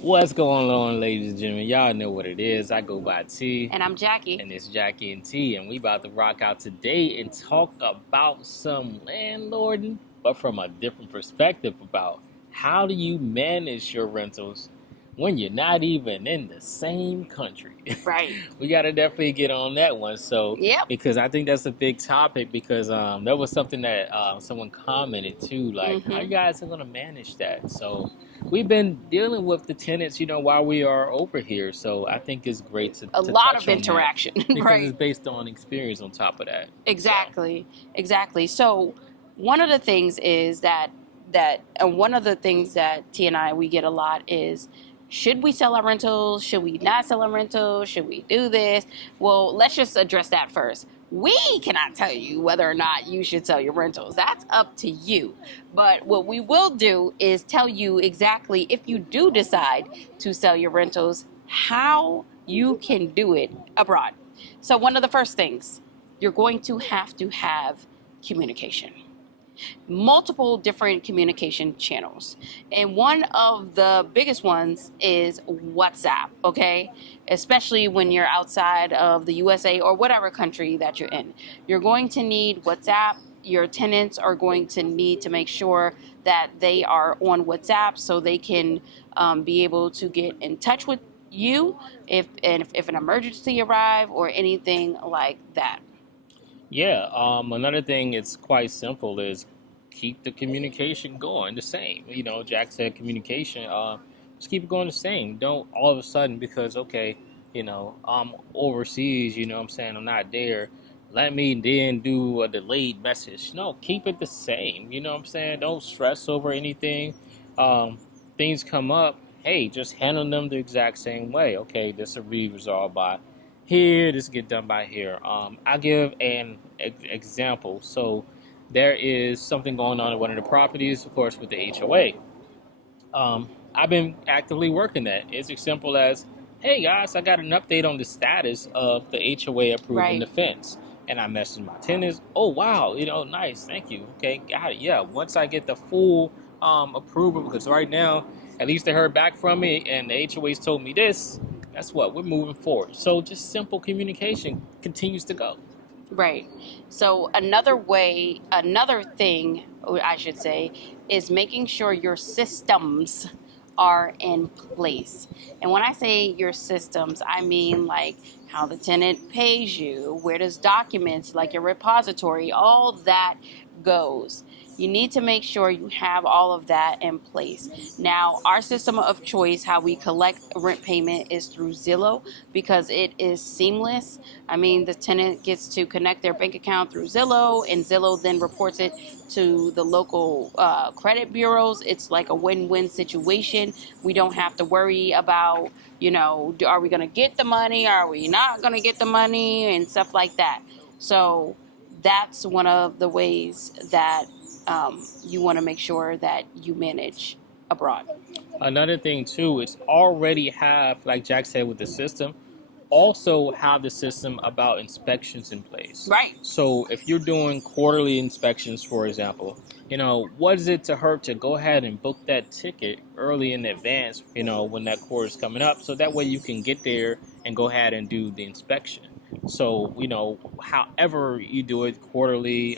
What's going on, ladies and gentlemen? Y'all know what it is. I go by T, And I'm Jackie. and it's Jackie and T, and we about to rock out today and talk about some landlording, but from a different perspective about how do you manage your rentals when you're not even in the same country. Right. We got to definitely get on that one. So, Yep. because I think that's a big topic because that was something that someone commented too, like how you guys are going to manage that. So we've been dealing with the tenants, while we are over here. So I think it's great to A to lot touch of on that interaction. because Right. it's based on experience on top of that. Exactly. Exactly. So one of the things is one of the things that T and I we get a lot is, should we sell our rentals? Should we not sell our rentals? Should we do this? Well, let's just address that first. We cannot tell you whether or not you should sell your rentals. That's up to you. But what we will do is tell you exactly, if you do decide to sell your rentals, how you can do it abroad. So one of the first things, you're going to have communication, multiple different communication channels. And one of the biggest ones is WhatsApp, okay? Especially when you're outside of the USA or whatever country that you're in. You're going to need WhatsApp. Your tenants are going to need to make sure that they are on WhatsApp so they can be able to get in touch with you if an emergency arrive or anything like that. Yeah. Another thing, it's quite simple, is keep the communication going the same. Jack said communication. Just keep it going the same. Don't all of a sudden, because okay, I'm overseas. I'm saying I'm not there. Let me then do a delayed message. No, keep it the same. I'm saying? Don't stress over anything. Um, Things come up. Hey, just handle them the exact same way. Okay, this will be resolved by here. This get done by here. I'll give an example. So there is something going on in one of the properties, of course, with the HOA. I've been actively working that. It's as simple as, hey guys, I got an update on the status of the HOA approving Right. the fence. And I messaged my tenants. Oh wow, nice, thank you. Okay, got it. Yeah, once I get the full approval, because right now, at least they heard back from me, and the HOA's told me this. That's what we're moving forward. So just simple communication continues to go. Right. So another thing I should say, is making sure your systems are in place. And when I say your systems, I mean like how the tenant pays you, where does documents like your repository, all that goes. You need to make sure you have all of that in place. Now, our system of choice, how we collect rent payment, is through Zillow because it is seamless. I mean, the tenant gets to connect their bank account through Zillow, and Zillow then reports it to the local credit bureaus. It's like a win-win situation. We don't have to worry about, are we going to get the money? Are we not going to get the money? And stuff like that. So that's one of the ways that you want to make sure that you manage abroad. Another thing too is already have, like Jack said, with the system, also have the system about inspections in place. Right. So if you're doing quarterly inspections, for example, what is it to hurt to go ahead and book that ticket early in advance, when that quarter is coming up, so that way you can get there and go ahead and do the inspection. So, however you do it, quarterly,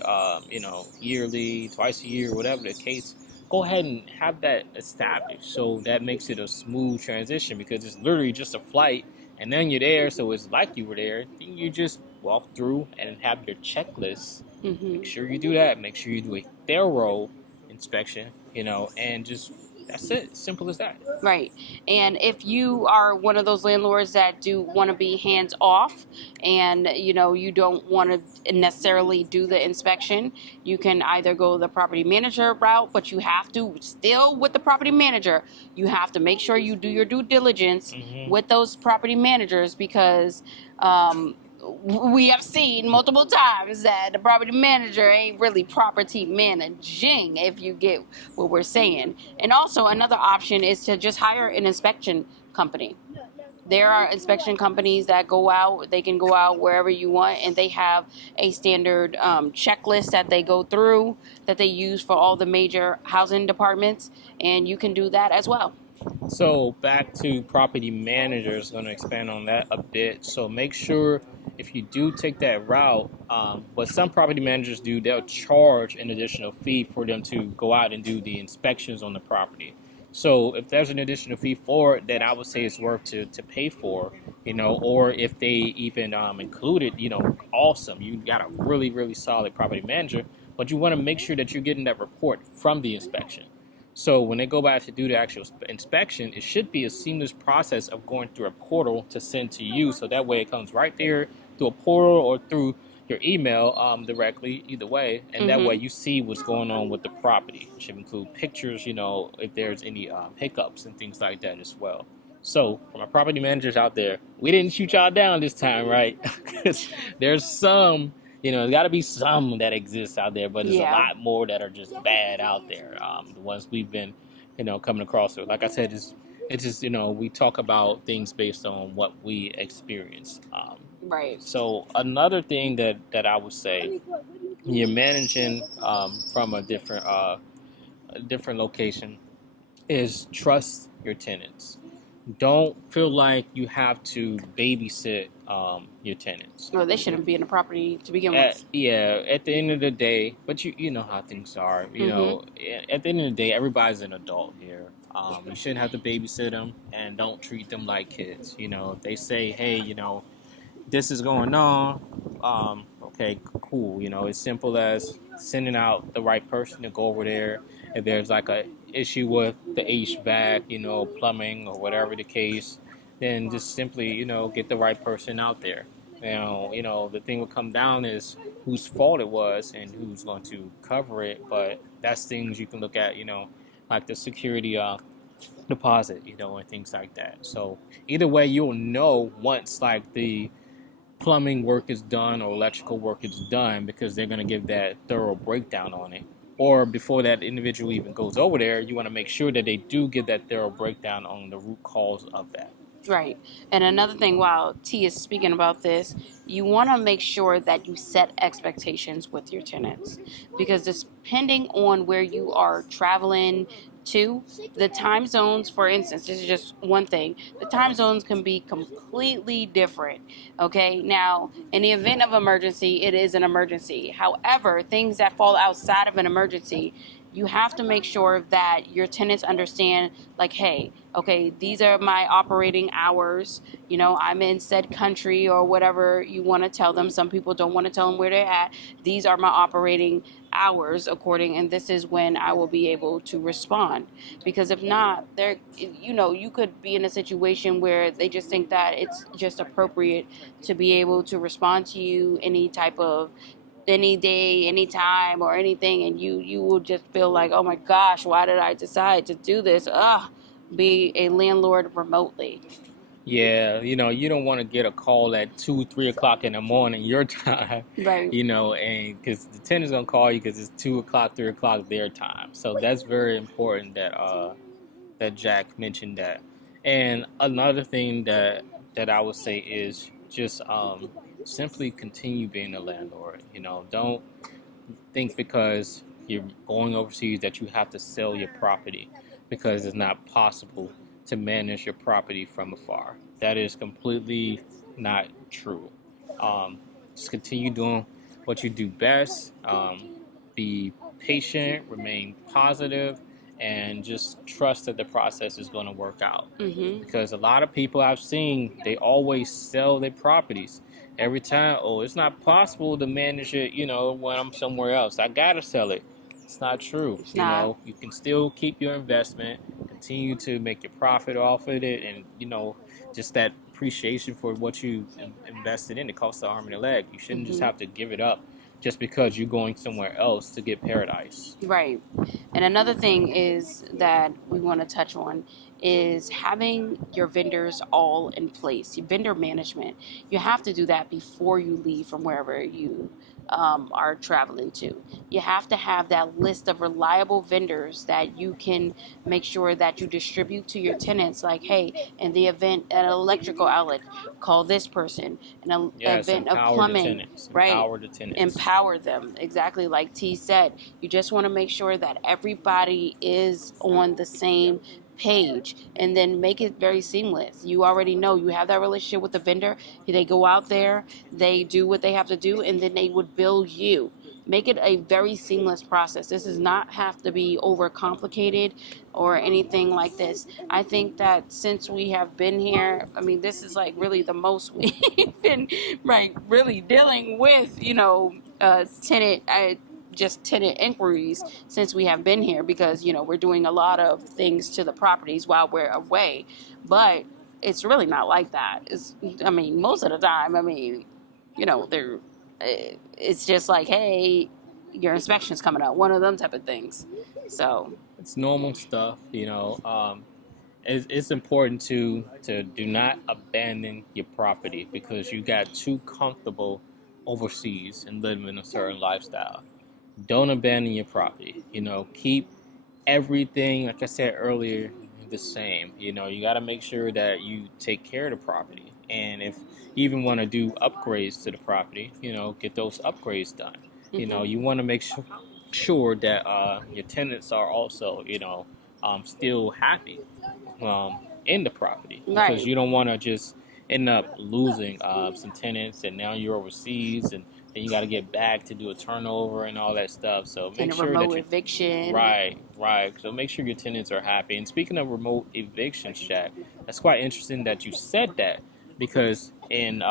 yearly, twice a year, whatever the case, go ahead and have that established. So that makes it a smooth transition because it's literally just a flight and then you're there. So it's like you were there. Then you just walk through and have your checklist. Make sure you do that. Make sure you do a thorough inspection, and just that's it. Simple as that. Right. And if you are one of those landlords that do want to be hands off and you don't want to necessarily do the inspection, you can either go the property manager route, but you have to still, with the property manager, you have to make sure you do your due diligence with those property managers, because we have seen multiple times that the property manager ain't really property managing, if you get what we're saying. And also another option is to just hire an inspection company. There are inspection companies that go out. They can go out wherever you want, and they have a standard checklist that they go through that they use for all the major housing departments, and you can do that as well. So back to property managers, going to expand on that a bit. So make sure if you do take that route, what some property managers do, they'll charge an additional fee for them to go out and do the inspections on the property. So if there's an additional fee for it, then I would say it's worth to pay for, or if they even include it, awesome. You got a really, really solid property manager, but you want to make sure that you're getting that report from the inspection. So when they go back to do the actual inspection, it should be a seamless process of going through a portal to send to you. So that way it comes right there through a portal or through your email directly, either way. And that way you see what's going on with the property. It should include pictures, if there's any hiccups and things like that as well. So for my property managers out there, we didn't shoot y'all down this time, right? Because there's some there's got to be some that exists out there, but there's a lot more that are just bad out there. The ones we've been, coming across. So, like I said, it's just we talk about things based on what we experience. Right. So another thing that I would say, you're managing from a different location, is trust your tenants. Don't feel like you have to babysit your tenants. Well, they shouldn't be in the property to begin with. Yeah, at the end of the day, but you know how things are. At the end of the day, everybody's an adult here. You shouldn't have to babysit them, and don't treat them like kids. If they say, hey, this is going on, okay, cool. It's simple as sending out the right person to go over there. If there's like a issue with the HVAC, plumbing or whatever the case, then just simply, get the right person out there. The thing will come down is whose fault it was and who's going to cover it. But that's things you can look at, like the security deposit, and things like that. So either way, you'll know once like the plumbing work is done or electrical work is done, because they're going to give that thorough breakdown on it. Or before that individual even goes over there, you want to make sure that they do get that thorough breakdown on the root cause of that. Right. And another thing, while T is speaking about this, you want to make sure that you set expectations with your tenants, because depending on where you are traveling to, the time zones, for instance, this is just one thing, the time zones can be completely different. Okay, now in the event of emergency, it is an emergency. However, things that fall outside of an emergency, you have to make sure that your tenants understand, like, hey, okay, these are my operating hours. I'm in said country, or whatever you want to tell them. Some people don't want to tell them where they're at. These are my operating hours and this is when I will be able to respond. Because if not, you could be in a situation where they just think that it's just appropriate to be able to respond to you any day, anytime, or anything, and you will just feel like, oh my gosh, why did I decide to do this? Be a landlord remotely. Yeah, you don't want to get a call at 2-3 o'clock in the morning your time, Right. And because the tenant's gonna call you because it's 2 o'clock, 3 o'clock their time. So that's very important that Jack mentioned that. And another thing that I would say is just simply continue being a landlord. Don't think because you're going overseas that you have to sell your property, because it's not possible to manage your property from afar. That is completely not true. Just continue doing what you do best. Be patient, remain positive, and just trust that the process is going to work out. Because a lot of people I've seen, they always sell their properties. Every time, it's not possible to manage it, when I'm somewhere else. I got to sell it. It's not true. It's not. You can still keep your investment, continue to make your profit off of it, and, just that appreciation for what you invested in. It costs an arm and a leg. You shouldn't just have to give it up just because you're going somewhere else to get paradise. Right. And another thing is that we want to touch on is having your vendors all in place. Your vendor management. You have to do that before you leave from wherever you are traveling to. You have to have that list of reliable vendors that you can make sure that you distribute to your tenants. Like, hey, in the event an electrical outlet, call this person. An event of plumbing, right? Empower the tenants. Empower them, exactly like T said. You just want to make sure that everybody is on the same page, and then make it very seamless. You already know you have that relationship with the vendor. They go out there, they do what they have to do, and then they would bill you. Make it a very seamless process. This does not have to be overcomplicated or anything like this. I think that since we have been here, I mean, this is like really the most we've been right really dealing with, tenant inquiries since we have been here, because we're doing a lot of things to the properties while we're away. But it's really not like that. Most of the time, they're it's just like, hey, your inspection's coming up, one of them type of things. So It's normal stuff, you know. It's important to do not abandon your property because you got too comfortable overseas and living in a certain lifestyle. Don't abandon your property. You know, keep everything, like I said earlier, the same. You know, you got to make sure that you take care of the property. And if you even want to do upgrades to the property, get those upgrades done. mm-hmm. You want to make sure that your tenants are also, still happy in the property because Right. you don't want to just end up losing some tenants and now you're overseas and then you got to get back to do a turnover and all that stuff. So And make a sure that remote you eviction. right. So make sure your tenants are happy. And speaking of remote eviction, Shaq, that's quite interesting that you said that because in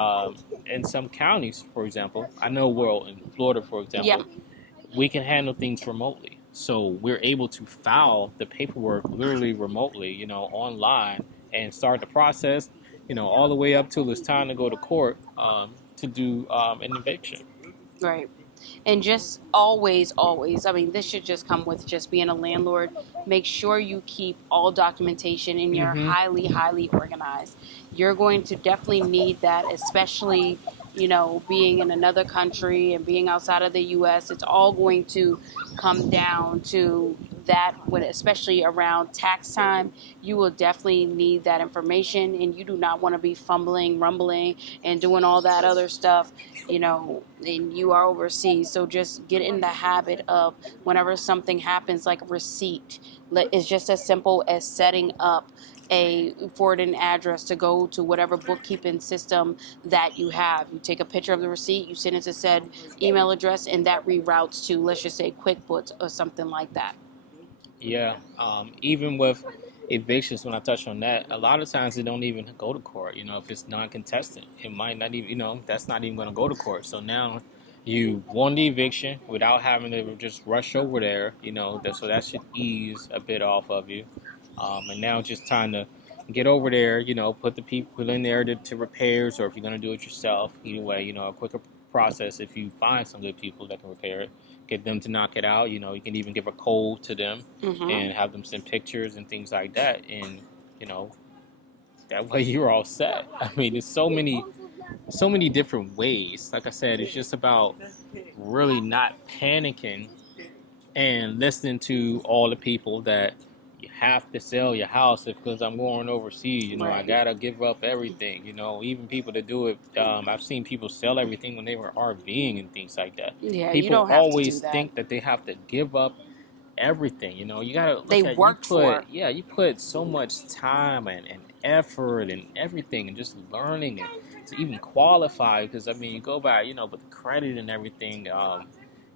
some counties, for example, I know in Florida, for Yeah. example, we can handle things remotely. So we're able to file the paperwork literally remotely, online and start the process, all the way up till it's time to go to court to do an eviction. Right. And just always, always, this should just come with just being a landlord. Make sure you keep all documentation and you're Mm-hmm. highly, highly organized. You're going to definitely need that, especially, being in another country and being outside of the U.S. It's all going to come down to that, when, especially around tax time. You will definitely need that information, and you do not want to be fumbling, rumbling, and doing all that other stuff, and you are overseas. So just get in the habit of, whenever something happens, like a receipt, it's just as simple as setting up a forwarding address to go to whatever bookkeeping system that you have. You take a picture of the receipt, you send it to said email address, and that reroutes to, let's just say, QuickBooks or something like that. Yeah. Even with evictions, when I touch on that, a lot of times they don't even go to court. If it's non-contested, it might not even, that's not even going to go to court. So now you won the eviction without having to just rush over there. So that should ease a bit off of you. And now just time to get over there. Put the people in there to repairs, or if you're going to do it yourself, either way, a quicker process if you find some good people that can repair it. Get them to knock it out. You can even give a code to them Mm-hmm. and have them send pictures and things like that. And, that way you're all set. There's so many different ways. Like I said, it's just about really not panicking and listening to all the people that you have to sell your house because I'm going overseas. I Right. gotta give up everything. Even people that do it. I've seen people sell everything when they were RVing and things like that. Yeah, you People don't have to do always that. think that they have to give up everything. You gotta look They at worked for. yeah, you put so much time and effort and everything and just learning and to even qualify because you go by with the credit and everything.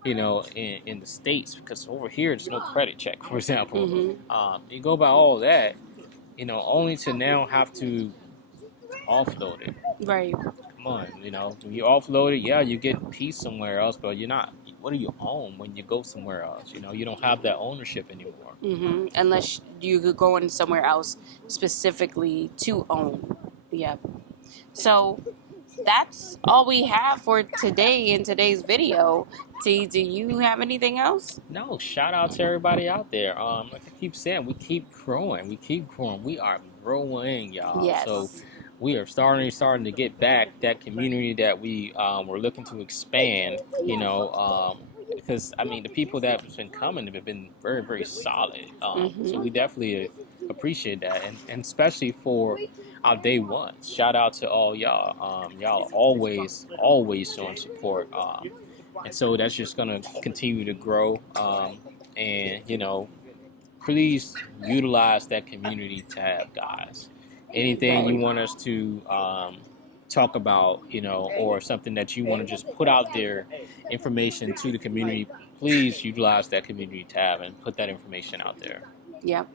In the States, because over here there's no credit check, for example. Mm-hmm. You go by all that, only to now have to offload it. Right. Come on, when you offload it, yeah, you get peace somewhere else, but you're not. What do you own when you go somewhere else? You don't have that ownership anymore. Mm-hmm. Unless you could go in somewhere else specifically to own. Yeah. So that's all we have for today in today's video. T, do you have anything else? No, shout out to everybody out there. Like I keep saying, we keep growing. We are growing, y'all. Yes. So we are starting to get back that community that we were looking to expand. Because the people that have been coming have been very, very solid. So we definitely appreciate that, and especially for our day ones. Shout out to all y'all. Y'all always showing support. And so that's just gonna continue to grow. And please utilize that community tab, guys. Anything you want us to talk about, or something that you want to just put out there, information to the community, please utilize that community tab and put that information out there. Yep.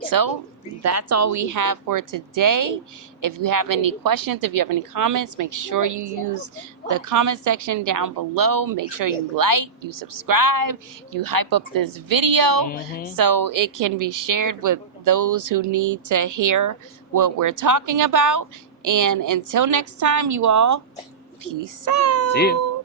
So that's all we have for today. If you have any questions, if you have any comments, make sure you use the comment section down below. Make sure you like, you subscribe, you hype up this video so it can be shared with those who need to hear what we're talking about. And until next time, you all, peace out. See you.